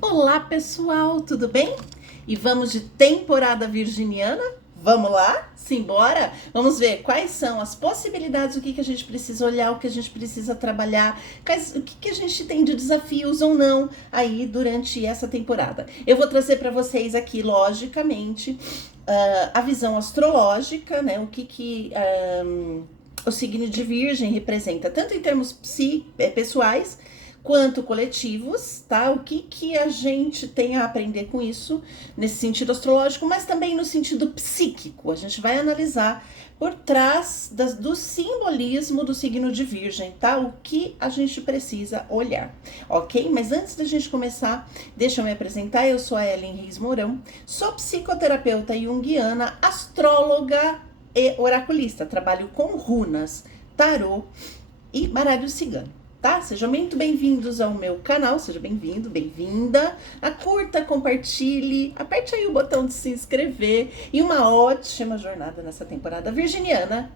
Olá pessoal, tudo bem? E vamos de temporada virginiana? Vamos lá? Simbora? Vamos ver quais são as possibilidades, o que a gente precisa olhar, o que a gente precisa trabalhar, o que a gente tem de desafios ou não aí durante essa temporada. Eu vou trazer para vocês aqui, logicamente, a visão astrológica, né? O signo de Virgem representa, tanto em termos pessoais quanto coletivos, tá? O que a gente tem a aprender com isso, nesse sentido astrológico, mas também no sentido psíquico. A gente vai analisar por trás do simbolismo do signo de Virgem, tá? O que a gente precisa olhar, ok? Mas antes da gente começar, deixa eu me apresentar. Eu sou a Ellen Reis Mourão, sou psicoterapeuta junguiana, astróloga e oraculista. Trabalho com runas, tarô e baralho cigano. Tá? Sejam muito bem-vindos ao meu canal, seja bem-vindo, bem-vinda. Curta, compartilhe, aperte aí o botão de se inscrever e uma ótima jornada nessa temporada virginiana.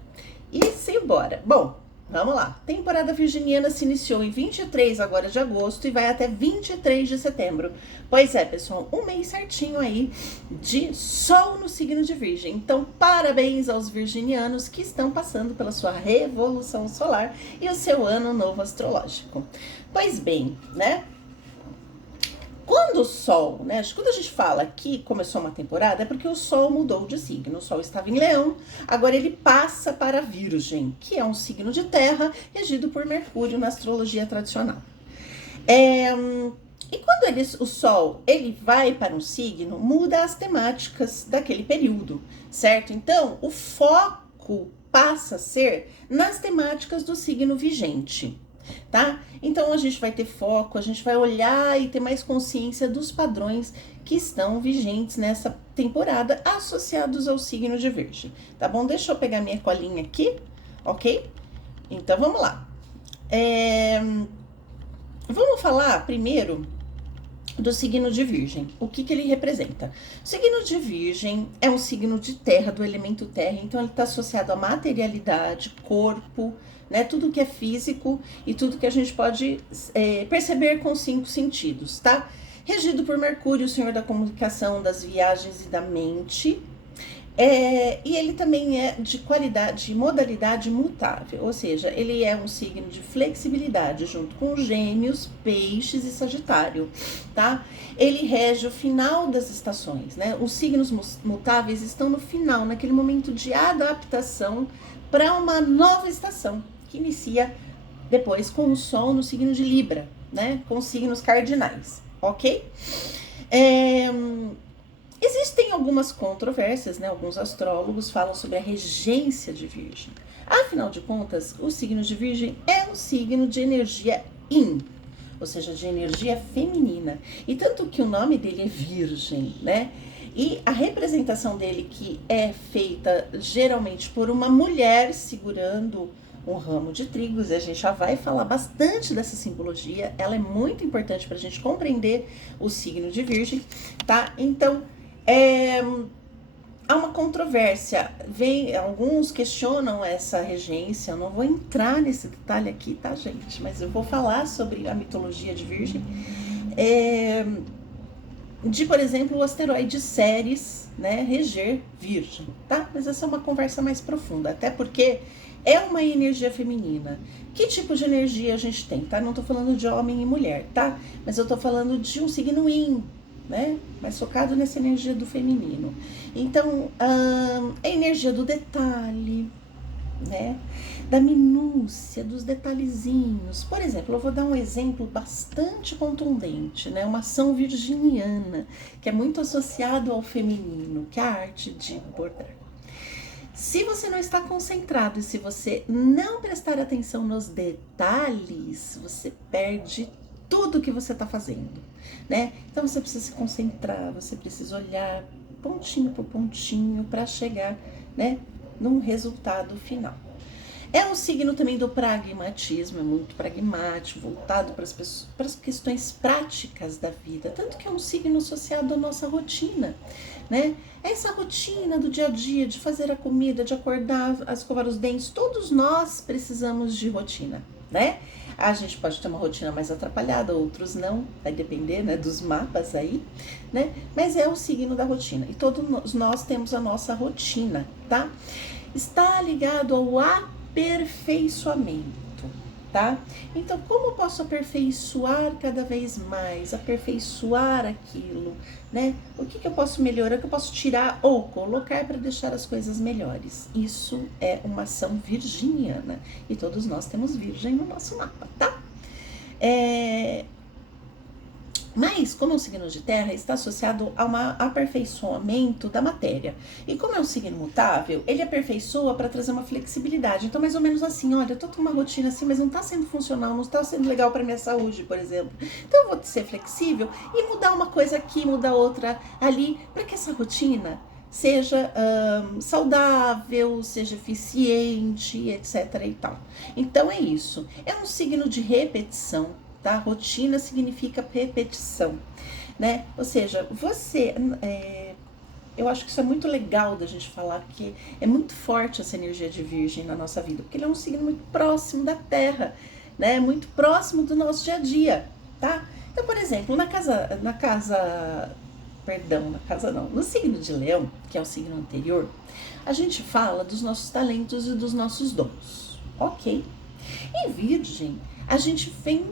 E simbora! Bom, vamos lá. Temporada virginiana se iniciou em 23 agora de agosto e vai até 23 de setembro. Pois é, pessoal, um mês certinho aí de sol no signo de Virgem. Então, parabéns aos virginianos que estão passando pela sua revolução solar e o seu ano novo astrológico. Pois bem, né? Quando o Sol, né? Quando a gente fala que começou uma temporada, é porque o Sol mudou de signo. O Sol estava em Leão, agora ele passa para Virgem, que é um signo de terra regido por Mercúrio na astrologia tradicional. E quando o Sol ele vai para um signo, muda as temáticas daquele período, certo? Então, o foco passa a ser nas temáticas do signo vigente. Tá? Então a gente vai ter foco, a gente vai olhar e ter mais consciência dos padrões que estão vigentes nessa temporada associados ao signo de Virgem, tá bom? Deixa eu pegar minha colinha aqui, ok? Então vamos lá. Vamos falar primeiro do signo de Virgem, o que ele representa. O signo de Virgem é um signo de terra, do elemento terra, então ele está associado à materialidade, corpo, né, tudo que é físico e tudo que a gente pode perceber com 5 sentidos, tá? Regido por Mercúrio, o senhor da comunicação, das viagens e da mente. E ele também é de qualidade, de modalidade mutável, ou seja, ele é um signo de flexibilidade junto com Gêmeos, Peixes e Sagitário, tá? Ele rege o final das estações, né? Os signos mutáveis estão no final, naquele momento de adaptação para uma nova estação, que inicia depois com o Sol no signo de Libra, né? Com os signos cardinais, ok? Existem algumas controvérsias, né? Alguns astrólogos falam sobre a regência de Virgem. Afinal de contas, o signo de Virgem é um signo de energia yin, ou seja, de energia feminina. E tanto que o nome dele é Virgem, né? E a representação dele, que é feita geralmente por uma mulher segurando um ramo de trigos, a gente já vai falar bastante dessa simbologia, ela é muito importante para a gente compreender o signo de Virgem, tá? Então, há uma controvérsia, alguns questionam essa regência, eu não vou entrar nesse detalhe aqui, tá, gente? Mas eu vou falar sobre a mitologia de Virgem, por exemplo, o asteroide Ceres, né, reger Virgem, tá? Mas essa é uma conversa mais profunda, até porque é uma energia feminina. Que tipo de energia a gente tem, tá? Não tô falando de homem e mulher, tá? Mas eu tô falando de um signo yin, né? Mais focado nessa energia do feminino. Então, a energia do detalhe, né? Da minúcia, dos detalhezinhos. Por exemplo, eu vou dar um exemplo bastante contundente, né? Uma ação virginiana, que é muito associado ao feminino, que é a arte de bordar. Se você não está concentrado e se você não prestar atenção nos detalhes, você perde tudo que você está fazendo, né? Então você precisa se concentrar, você precisa olhar pontinho por pontinho para chegar, né, num resultado final. É um signo também do pragmatismo, é muito pragmático, voltado para as questões práticas da vida, tanto que é um signo associado à nossa rotina, né? Essa rotina do dia a dia, de fazer a comida, de acordar, escovar os dentes, todos nós precisamos de rotina, né? A gente pode ter uma rotina mais atrapalhada, outros não, vai depender, né, dos mapas aí, né? Mas é o signo da rotina. E todos nós temos a nossa rotina, tá? Está ligado ao aperfeiçoamento, tá? Então, como eu posso aperfeiçoar cada vez mais, aperfeiçoar aquilo, né? O que eu posso melhorar, o que eu posso tirar ou colocar para deixar as coisas melhores? Isso é uma ação virginiana e todos nós temos virgem no nosso mapa, tá? Mas, como é um signo de terra, está associado a um aperfeiçoamento da matéria. E como é um signo mutável, ele aperfeiçoa para trazer uma flexibilidade. Então, mais ou menos assim, olha, eu tô com uma rotina assim, mas não tá sendo funcional, não tá sendo legal para minha saúde, por exemplo. Então, eu vou ser flexível e mudar uma coisa aqui, mudar outra ali, para que essa rotina seja saudável, seja eficiente, etc. e tal. Então, é isso. É um signo de repetição. Tá? Rotina significa repetição, né? Ou seja, eu acho que isso é muito legal da gente falar, que é muito forte essa energia de Virgem na nossa vida, porque ele é um signo muito próximo da Terra, né? Muito próximo do nosso dia a dia, tá? Então, por exemplo, no signo de Leão, que é o signo anterior, a gente fala dos nossos talentos e dos nossos dons, ok? Em Virgem, a gente vem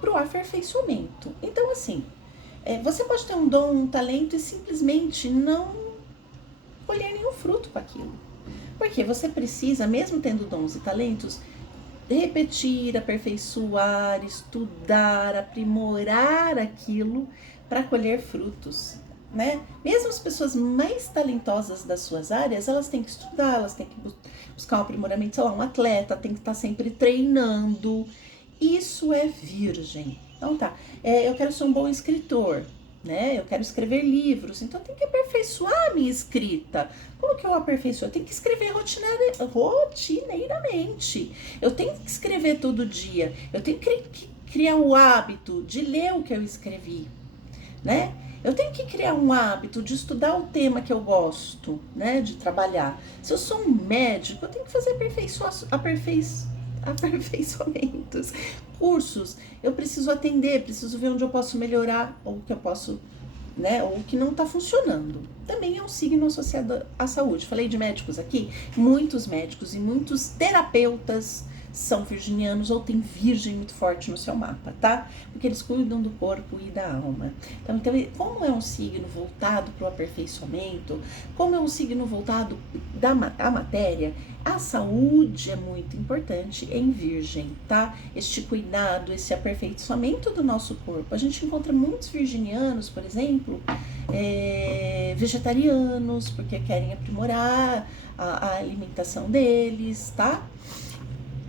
pro aperfeiçoamento. Então, assim, você pode ter um dom, um talento e simplesmente não colher nenhum fruto com aquilo. Porque você precisa, mesmo tendo dons e talentos, repetir, aperfeiçoar, estudar, aprimorar aquilo para colher frutos, né? Mesmo as pessoas mais talentosas das suas áreas, elas têm que estudar, elas têm que buscar um aprimoramento, sei lá, um atleta tem que estar sempre treinando. Isso é Virgem. Então tá, eu quero ser um bom escritor, né? Eu quero escrever livros, então eu tenho que aperfeiçoar a minha escrita. Como que eu aperfeiçoo? Eu tenho que escrever rotineiramente. Eu tenho que escrever todo dia. Eu tenho que criar o hábito de ler o que eu escrevi, né? Eu tenho que criar um hábito de estudar o tema que eu gosto, né? De trabalhar. Se eu sou um médico, eu tenho que fazer aperfeiçoamentos, cursos, eu preciso atender, preciso ver onde eu posso melhorar, ou o que eu posso, né, ou o que não está funcionando. Também é um signo associado à saúde. Falei de médicos aqui, muitos médicos e muitos terapeutas são virginianos ou tem virgem muito forte no seu mapa, tá? Porque eles cuidam do corpo e da alma. Então, como é um signo voltado para o aperfeiçoamento, como é um signo voltado à matéria, a saúde é muito importante em virgem, tá? Este cuidado, esse aperfeiçoamento do nosso corpo. A gente encontra muitos virginianos, por exemplo, vegetarianos, porque querem aprimorar a alimentação deles, tá?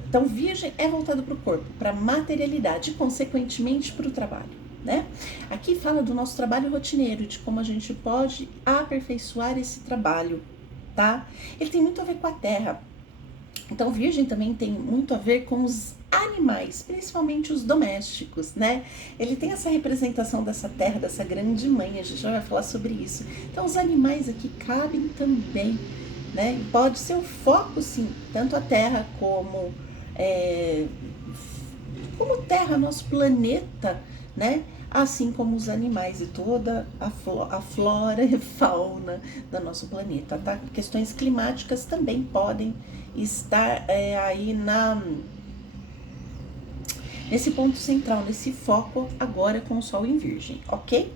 Então, Virgem é voltado para o corpo, para a materialidade e, consequentemente, para o trabalho, né? Aqui fala do nosso trabalho rotineiro, de como a gente pode aperfeiçoar esse trabalho, tá? Ele tem muito a ver com a terra. Então, Virgem também tem muito a ver com os animais, principalmente os domésticos, né? Ele tem essa representação dessa terra, dessa grande mãe, a gente já vai falar sobre isso. Então, os animais aqui cabem também, né? E pode ser o foco, sim, tanto a terra como terra, nosso planeta, né? Assim como os animais e toda a flora e fauna do nosso planeta, tá? Questões climáticas também podem estar aí nesse ponto central, nesse foco agora com o Sol em Virgem, ok?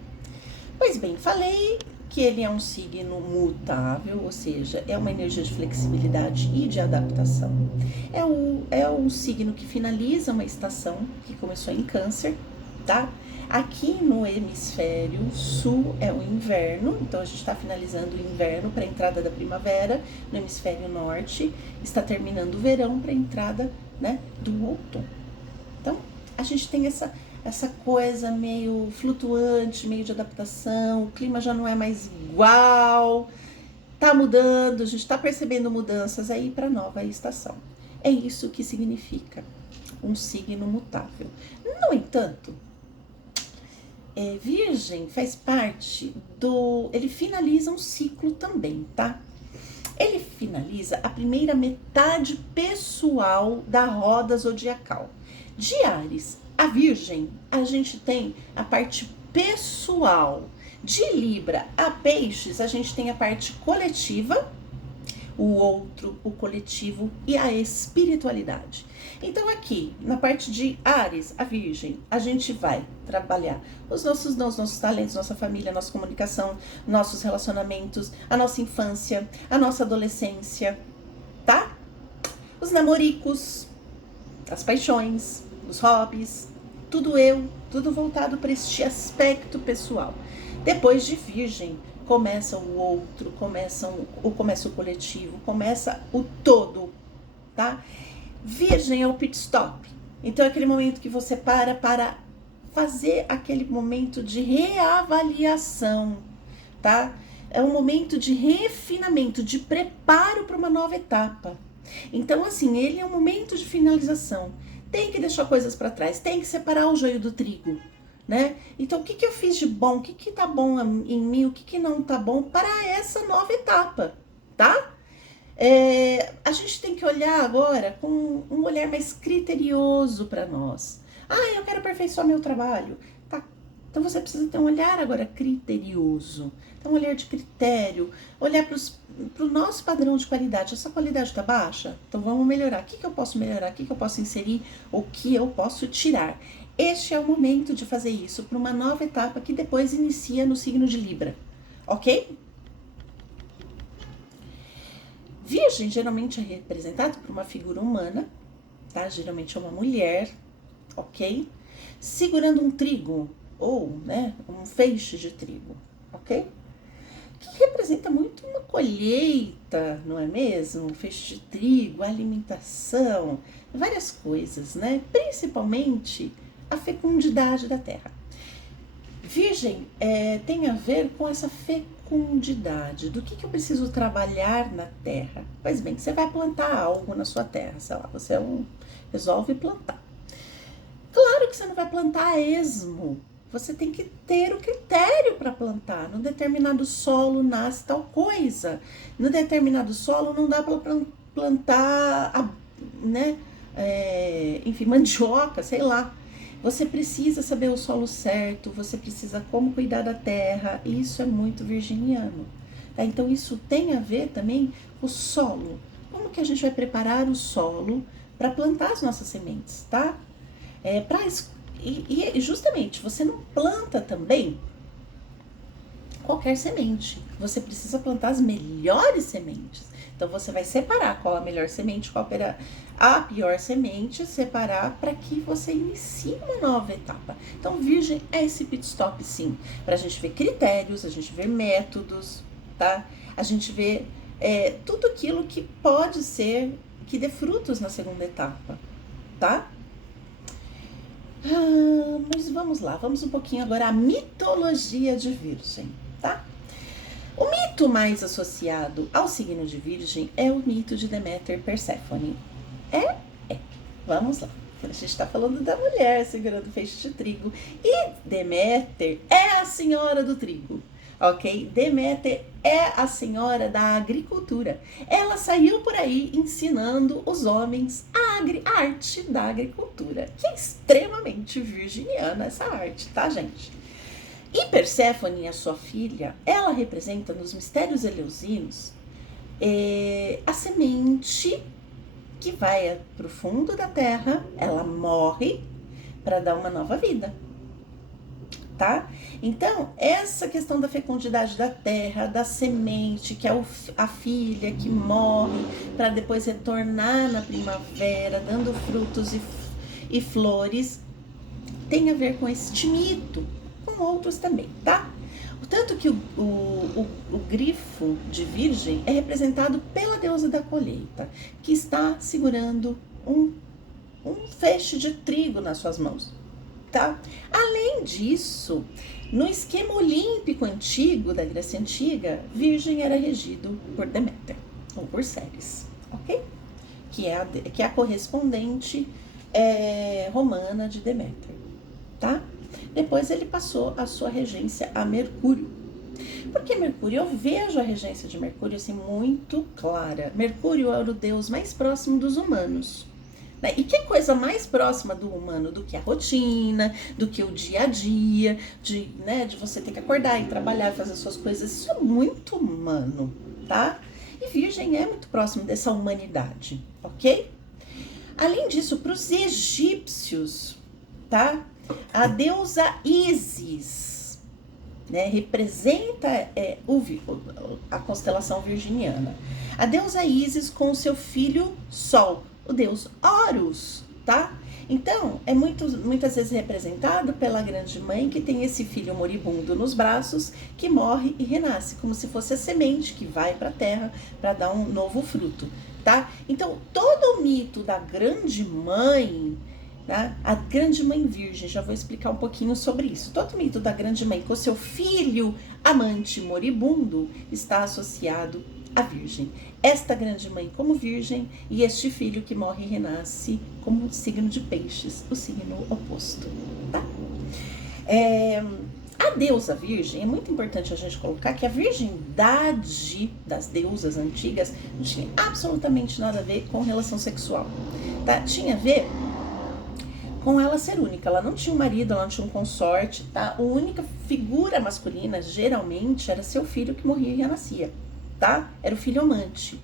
Pois bem, falei que ele é um signo mutável, ou seja, é uma energia de flexibilidade e de adaptação. É um signo que finaliza uma estação que começou em Câncer, tá? Aqui no hemisfério sul é o inverno, então a gente está finalizando o inverno para a entrada da primavera. No hemisfério norte está terminando o verão para a entrada, né, do outono. Então a gente tem essa coisa meio flutuante, meio de adaptação, o clima já não é mais igual, tá mudando, a gente tá percebendo mudanças aí para a nova estação. É isso que significa um signo mutável. No entanto, Virgem faz parte ele finaliza um ciclo também, tá? Ele finaliza a primeira metade pessoal da roda zodiacal. De Áries a Virgem, a gente tem a parte pessoal. De Libra a Peixes, a gente tem a parte coletiva, o outro, o coletivo e a espiritualidade. Então aqui, na parte de Áries, a Virgem, a gente vai trabalhar os nossos dons, nossos talentos, nossa família, nossa comunicação, nossos relacionamentos, a nossa infância, a nossa adolescência, tá? Os namoricos, as paixões, os hobbies, tudo voltado para este aspecto pessoal. Depois de Virgem, começa o outro, começa o coletivo, começa o todo, tá? Virgem é o pit stop. Então é aquele momento que você para fazer aquele momento de reavaliação, tá? É um momento de refinamento, de preparo para uma nova etapa. Então, assim, ele é um momento de finalização. Tem que deixar coisas para trás, tem que separar o joio do trigo, né? Então, o que eu fiz de bom, o que tá bom em mim, o que não tá bom para essa nova etapa, tá? A gente tem que olhar agora com um olhar mais criterioso para nós. Eu quero aperfeiçoar meu trabalho. Tá. Então você precisa ter um olhar agora criterioso. Então, um olhar de critério, olhar para o nosso padrão de qualidade. Essa qualidade está baixa? Então vamos melhorar. O que eu posso melhorar? O que eu posso inserir? O que eu posso tirar? Este é o momento de fazer isso para uma nova etapa que depois inicia no signo de Libra. Ok? Virgem geralmente é representado por uma figura humana, tá? Geralmente é uma mulher, ok? Segurando um trigo ou, né, um feixe de trigo, ok? Que representa muito uma colheita, não é mesmo? Um feixe de trigo, alimentação, várias coisas, né? Principalmente a fecundidade da terra. Virgem tem a ver com essa fecundidade, do que eu preciso trabalhar na terra. Pois bem, você vai plantar algo na sua terra, sei lá, você resolve plantar. Claro que você não vai plantar a esmo, você tem que ter o critério para plantar. Num determinado solo nasce tal coisa, no determinado solo não dá para plantar, né, enfim, mandioca, sei lá. Você precisa saber o solo certo, você precisa como cuidar da terra, isso é muito virginiano. Tá? Então isso tem a ver também com o solo. Como que a gente vai preparar o solo para plantar as nossas sementes, tá? E justamente, você não planta também qualquer semente. Você precisa plantar as melhores sementes. Então você vai separar qual a melhor semente, qual a pior semente, separar para que você inicie uma nova etapa. Então, Virgem é esse pit stop, sim, para a gente ver critérios, a gente ver métodos, tá? A gente ver tudo aquilo que pode ser, que dê frutos na segunda etapa, tá? Mas vamos lá, vamos um pouquinho agora à mitologia de Virgem, tá? O mito mais associado ao signo de Virgem é o mito de Deméter e Perséfone. Vamos lá. A gente está falando da mulher segurando feixe de trigo. E Deméter é a senhora do trigo, ok? Deméter é a senhora da agricultura. Ela saiu por aí ensinando os homens a arte da agricultura, que é extremamente virginiana essa arte, tá, gente? E Perséfone, a sua filha, ela representa nos mistérios eleusinos a semente que vai para o fundo da terra, ela morre para dar uma nova vida, tá? Então, essa questão da fecundidade da terra, da semente, que é a filha que morre para depois retornar na primavera, dando frutos e flores, tem a ver com este mito, com outros também, tá? Tanto que o grifo de Virgem é representado pela deusa da colheita, que está segurando um feixe de trigo nas suas mãos, tá? Além disso, no esquema olímpico antigo, da Grécia Antiga, Virgem era regido por Deméter, ou por Ceres, ok? Que é a correspondente romana de Deméter, tá? Depois ele passou a sua regência a Mercúrio. Porque Mercúrio, eu vejo a regência de Mercúrio assim muito clara. Mercúrio era o deus mais próximo dos humanos, né? E que coisa mais próxima do humano do que a rotina, do que o dia a dia, né, de você ter que acordar e trabalhar, fazer suas coisas. Isso é muito humano, tá? E Virgem é muito próximo dessa humanidade, ok? Além disso, para os egípcios, tá? A deusa Ísis, né, representa a constelação virginiana. A deusa Ísis com o seu filho Sol, o deus Horus, tá? Então, é muitas vezes representado pela grande mãe que tem esse filho moribundo nos braços, que morre e renasce, como se fosse a semente que vai para a terra para dar um novo fruto, tá? Então, todo o mito da grande mãe, tá? A grande mãe virgem, já vou explicar um pouquinho sobre isso. Todo o mito da grande mãe com seu filho amante moribundo está associado à virgem. Esta grande mãe como virgem e este filho que morre e renasce como signo de peixes, o signo oposto, tá? A deusa virgem, é muito importante a gente colocar que a virgindade das deusas antigas não tinha absolutamente nada a ver com relação sexual, tá? Tinha a ver com ela ser única, ela não tinha um marido, ela não tinha um consorte, tá? A única figura masculina, geralmente, era seu filho que morria e renascia, tá? Era o filho amante.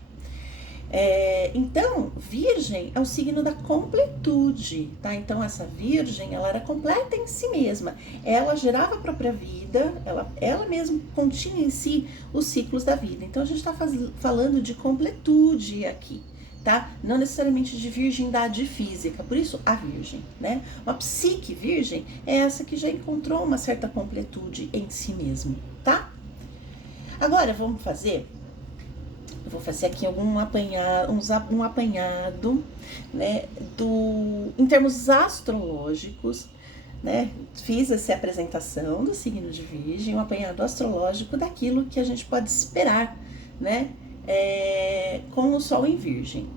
Então, virgem é o signo da completude, tá? Então, essa virgem, ela era completa em si mesma. Ela gerava a própria vida, ela mesma continha em si os ciclos da vida. Então, a gente está falando de completude aqui, tá? Não necessariamente de virgindade física, por isso a virgem, né? Uma psique virgem é essa que já encontrou uma certa completude em si mesmo, tá? Agora, eu vou fazer aqui um apanhado, né, em termos astrológicos, né, fiz essa apresentação do signo de Virgem, um apanhado astrológico daquilo que a gente pode esperar, né, com o Sol em Virgem,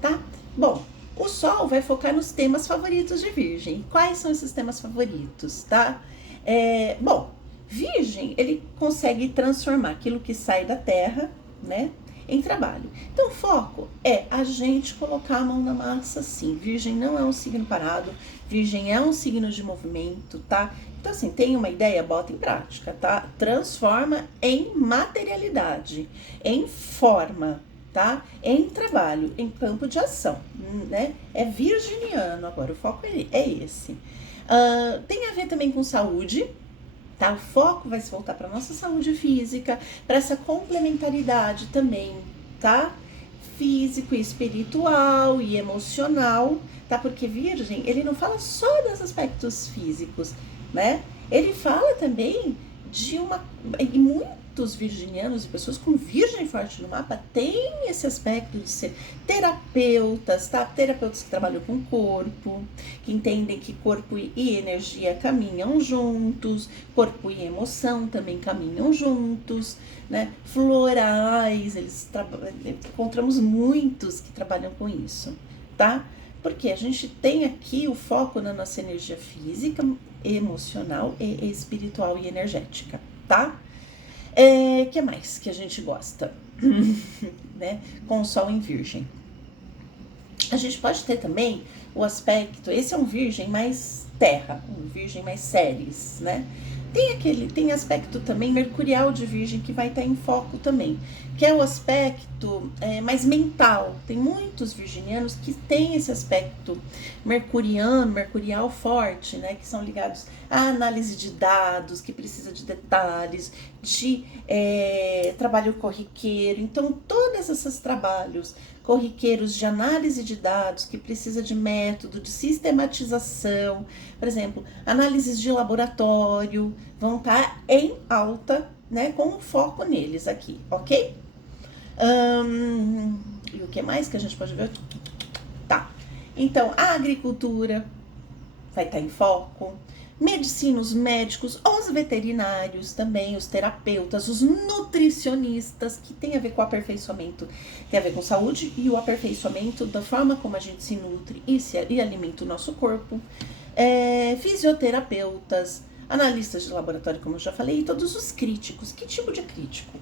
tá? Bom, o Sol vai focar nos temas favoritos de Virgem. Quais são esses temas favoritos, tá? Bom, Virgem, ele consegue transformar aquilo que sai da Terra, né, em trabalho. Então, o foco é a gente colocar a mão na massa, sim. Virgem não é um signo parado, Virgem é um signo de movimento, tá? Então, assim, tem uma ideia, bota em prática, tá? Transforma em materialidade, em forma, tá? Em trabalho, em campo de ação, né? É virginiano agora, o foco é esse. Tem a ver também com saúde, tá? O foco vai se voltar para nossa saúde física, para essa complementaridade também, tá? Físico e espiritual e emocional, tá? Porque Virgem, ele não fala só dos aspectos físicos, né? Ele fala também e muitos virginianos e pessoas com Virgem forte no mapa têm esse aspecto de ser terapeutas, tá? Terapeutas que trabalham com o corpo, que entendem que corpo e energia caminham juntos, corpo e emoção também caminham juntos, né? Florais, encontramos muitos que trabalham com isso, tá? Porque a gente tem aqui o foco na nossa energia física, emocional e espiritual e energética, tá? Que mais que a gente gosta? Né? Com o Sol em Virgem. A gente pode ter também o aspecto, esse é um Virgem mais terra, um Virgem mais Ceres, né? Tem aspecto também mercurial de Virgem que vai estar em foco também, que é o aspecto mais mental. Tem muitos virginianos que têm esse aspecto mercurial forte, né? Que são ligados à análise de dados, que precisa de detalhes, de trabalho corriqueiro. Então, todos esses trabalhos corriqueiros de análise de dados, que precisa de método, de sistematização, por exemplo, análises de laboratório, vão estar em alta, né, com o foco neles aqui, ok? E o que mais que a gente pode ver? Tá, então a agricultura vai estar em foco, medicina, os médicos, os veterinários também, os terapeutas, os nutricionistas, que tem a ver com o aperfeiçoamento, tem a ver com saúde e o aperfeiçoamento da forma como a gente se nutre e alimenta o nosso corpo, fisioterapeutas, analistas de laboratório, como eu já falei, e todos os críticos. Que tipo de crítico?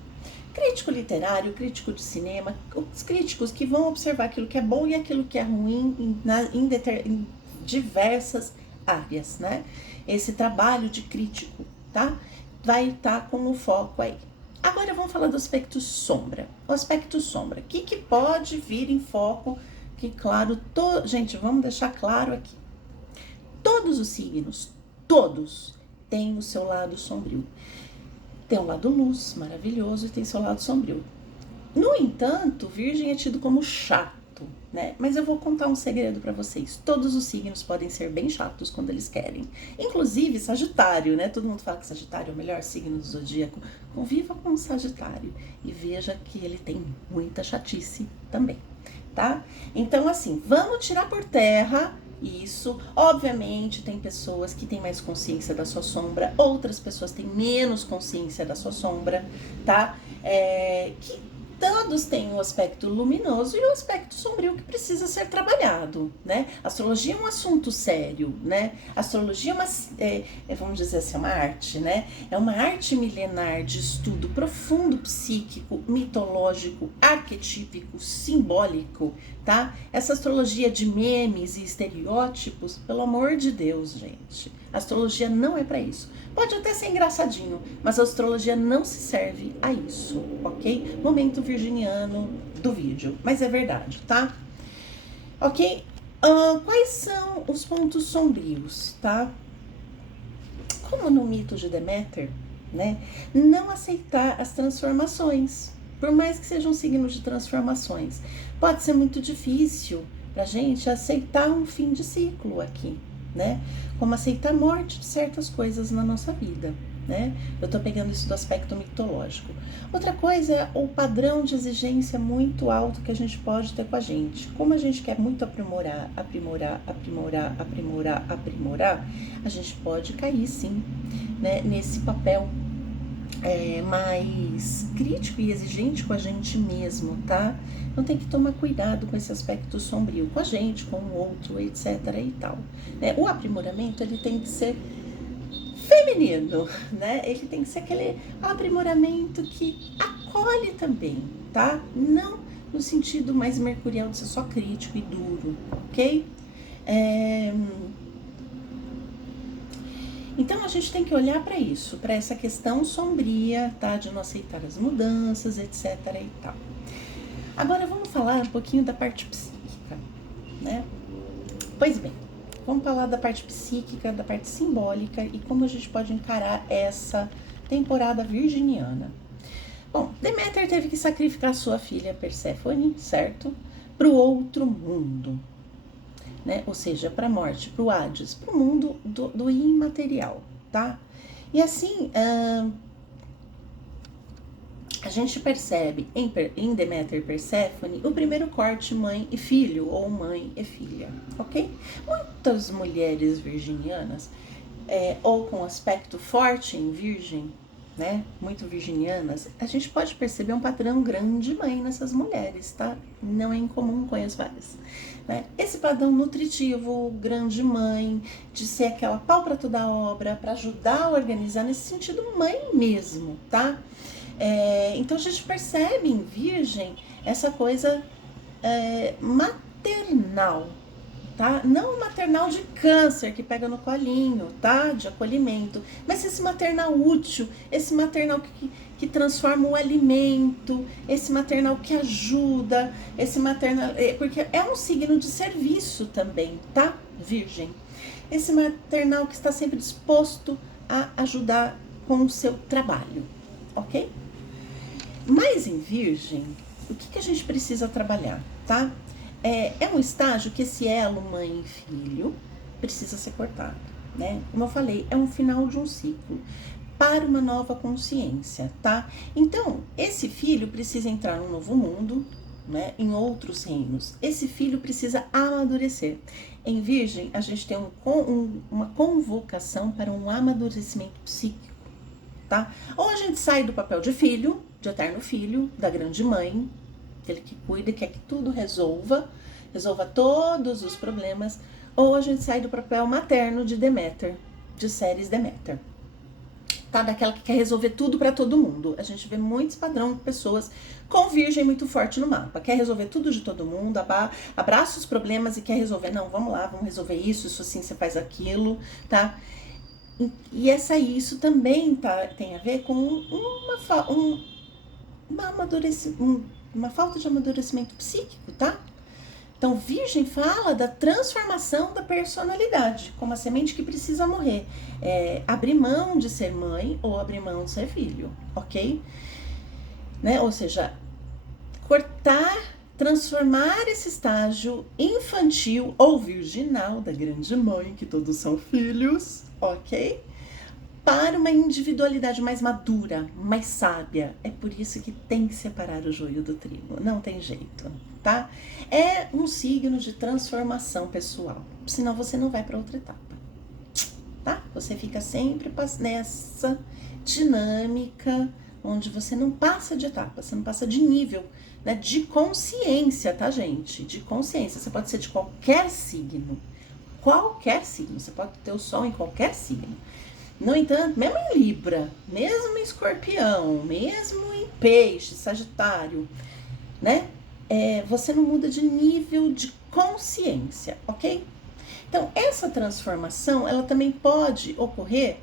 Crítico literário, crítico de cinema, os críticos que vão observar aquilo que é bom e aquilo que é ruim em diversas áreas, né? Esse trabalho de crítico, tá? Vai estar com o foco aí. Agora vamos falar do aspecto sombra. O aspecto sombra, o que pode vir em foco? Que claro, gente, vamos deixar claro aqui. Todos os signos, todos, têm o seu lado sombrio. Tem um lado luz, maravilhoso, e tem seu lado sombrio. No entanto, Virgem é tido como chato, né? Mas eu vou contar um segredo para vocês. Todos os signos podem ser bem chatos quando eles querem. Inclusive Sagitário, né? Todo mundo fala que Sagitário é o melhor signo do zodíaco. Conviva com o Sagitário e veja que ele tem muita chatice também, tá? Então, assim, vamos tirar por terra isso. Obviamente, tem pessoas que têm mais consciência da sua sombra, outras pessoas têm menos consciência da sua sombra, tá? Que todos têm o aspecto luminoso e o aspecto sombrio que precisa ser trabalhado, né? Astrologia é um assunto sério, né? Astrologia vamos dizer assim, uma arte, né? É uma arte milenar de estudo profundo, psíquico, mitológico, arquetípico, simbólico, tá? Essa astrologia de memes e estereótipos, pelo amor de Deus, gente. A astrologia não é para isso. Pode até ser engraçadinho, mas a astrologia não se serve a isso, ok? Momento virginiano do vídeo, mas é verdade, tá? Ok? Quais são os pontos sombrios, tá? Como no mito de Deméter, né? Não aceitar as transformações, por mais que sejam signos de transformações. Pode ser muito difícil pra gente aceitar um fim de ciclo aqui, né? Como aceitar a morte de certas coisas na nossa vida, né? Eu tô pegando isso do aspecto mitológico. Outra coisa é o padrão de exigência muito alto que a gente pode ter com a gente. Como a gente quer muito aprimorar, a gente pode cair sim, né? Nesse papel mais crítico e exigente com a gente mesmo, tá? Então tem que tomar cuidado com esse aspecto sombrio, com a gente, com o outro, etc e tal, né? O aprimoramento, ele tem que ser feminino, né? Ele tem que ser aquele aprimoramento que acolhe também, tá? Não no sentido mais mercurial de ser só crítico e duro, ok? Então a gente tem que olhar para isso, para essa questão sombria, tá? De não aceitar as mudanças, etc e tal. Agora vamos falar um pouquinho da parte psíquica, né? Pois bem, vamos falar da parte psíquica, da parte simbólica e como a gente pode encarar essa temporada virginiana. Bom, Deméter teve que sacrificar sua filha Perséfone, certo? Para o outro mundo, né? Ou seja, para a morte, para o Hades, para o mundo do imaterial, tá? E assim, a gente percebe em Deméter e Perséfone o primeiro corte mãe e filho, ou mãe e filha, ok? Muitas mulheres virginianas, ou com aspecto forte em virgem, né, muito virginianas, a gente pode perceber um padrão grande mãe nessas mulheres, tá? Não é incomum, conheço várias, né? Esse padrão nutritivo, grande mãe, de ser aquela pau para toda obra, para ajudar a organizar, nesse sentido mãe mesmo, tá? Então a gente percebe em virgem essa coisa maternal, tá? Não maternal de câncer que pega no colinho, tá? De acolhimento, mas esse maternal útil, esse maternal que transforma o alimento, esse maternal que ajuda, esse maternal, porque é um signo de serviço também, tá? Virgem. Esse maternal que está sempre disposto a ajudar com o seu trabalho, ok? Mas em virgem, o que a gente precisa trabalhar, tá? É um estágio que esse elo mãe e filho precisa ser cortado, né? Como eu falei, é um final de um ciclo para uma nova consciência, tá? Então, esse filho precisa entrar num novo mundo, né? Em outros reinos. Esse filho precisa amadurecer. Em virgem, a gente tem uma convocação para um amadurecimento psíquico, tá? Ou a gente sai do papel de filho, de eterno filho, da grande mãe, aquele que cuida e quer que tudo resolva todos os problemas, ou a gente sai do papel materno de Deméter, de Ceres Deméter. tá? Daquela que quer resolver tudo pra todo mundo. A gente vê muitos padrões de pessoas com virgem muito forte no mapa. Quer resolver tudo de todo mundo, abraça os problemas e quer resolver. Não, vamos lá, vamos resolver isso assim, você faz aquilo, tá? E isso também tem a ver com uma falta de amadurecimento psíquico, tá? Então, virgem fala da transformação da personalidade, como a semente que precisa morrer. Abrir mão de ser mãe ou abrir mão de ser filho, ok? Né? Ou seja, cortar, transformar esse estágio infantil ou virginal da grande mãe, que todos são filhos, ok? Para uma individualidade mais madura, mais sábia. É por isso que tem que separar o joio do trigo. Não tem jeito, tá? É um signo de transformação pessoal. Senão você não vai para outra etapa, tá? Você fica sempre nessa dinâmica onde você não passa de etapa, você não passa de nível, né? De consciência, tá, gente? De consciência. Você pode ser de qualquer signo. Qualquer signo. Você pode ter o sol em qualquer signo. No entanto, mesmo em Libra, mesmo em Escorpião, mesmo em Peixe, Sagitário, né? Você não muda de nível de consciência, ok? Então, essa transformação, ela também pode ocorrer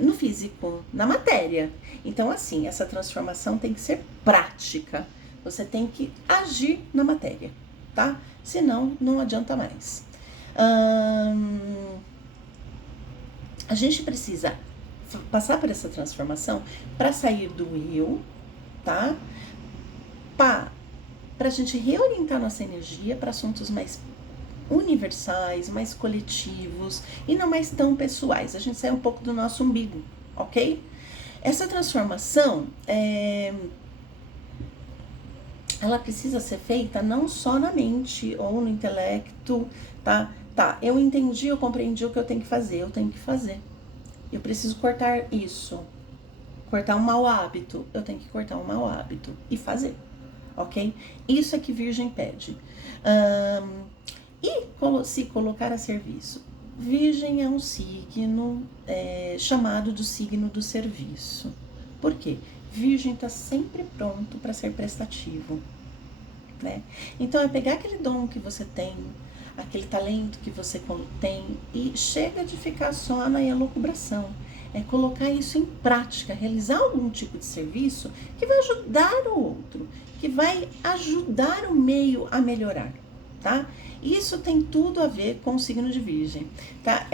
no físico, na matéria. Então, assim, essa transformação tem que ser prática. Você tem que agir na matéria, tá? Senão, não adianta mais. A gente precisa passar por essa transformação para sair do eu, tá? Para a gente reorientar nossa energia para assuntos mais universais, mais coletivos e não mais tão pessoais. A gente sai um pouco do nosso umbigo, ok? Essa transformação, ela precisa ser feita não só na mente ou no intelecto, tá? Tá, eu entendi, eu compreendi o que eu tenho que fazer, Eu preciso cortar isso. Cortar um mau hábito, eu tenho que cortar um mau hábito e fazer, ok? Isso é que Virgem pede. E se colocar a serviço. Virgem é um signo chamado do signo do serviço. Por quê? Virgem está sempre pronto para ser prestativo, né? Então é pegar aquele dom que você tem, aquele talento que você tem e chega de ficar só na elucubração. É colocar isso em prática, realizar algum tipo de serviço que vai ajudar o outro, que vai ajudar o meio a melhorar, tá? Isso tem tudo a ver com o signo de Virgem, tá?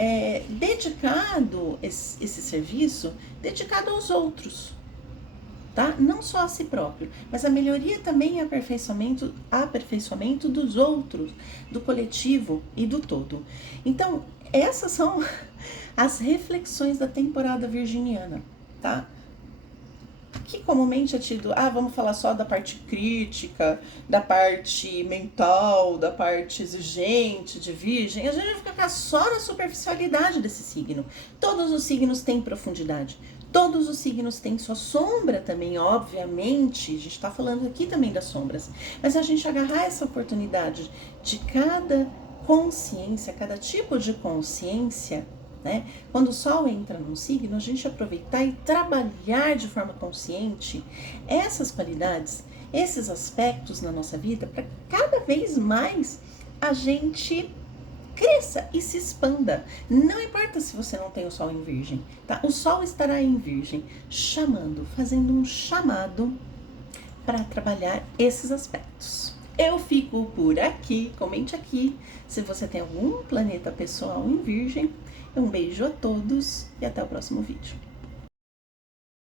Dedicado esse serviço, dedicado aos outros, tá? Não só a si próprio, mas a melhoria também e aperfeiçoamento dos outros, do coletivo e do todo. Então, essas são as reflexões da temporada virginiana, tá? Que comumente é tido, vamos falar só da parte crítica, da parte mental, da parte exigente de Virgem. A gente vai ficar só na superficialidade desse signo. Todos os signos têm profundidade. Todos os signos têm sua sombra também, obviamente. A gente está falando aqui também das sombras. Mas a gente agarrar essa oportunidade de cada consciência, cada tipo de consciência, né? Quando o Sol entra num signo, a gente aproveitar e trabalhar de forma consciente essas qualidades, esses aspectos na nossa vida, para cada vez mais a gente cresça e se expanda. Não importa se você não tem o Sol em Virgem, tá? O Sol estará em Virgem, fazendo um chamado para trabalhar esses aspectos. Eu fico por aqui, comente aqui se você tem algum planeta pessoal em Virgem. Um beijo a todos e até o próximo vídeo.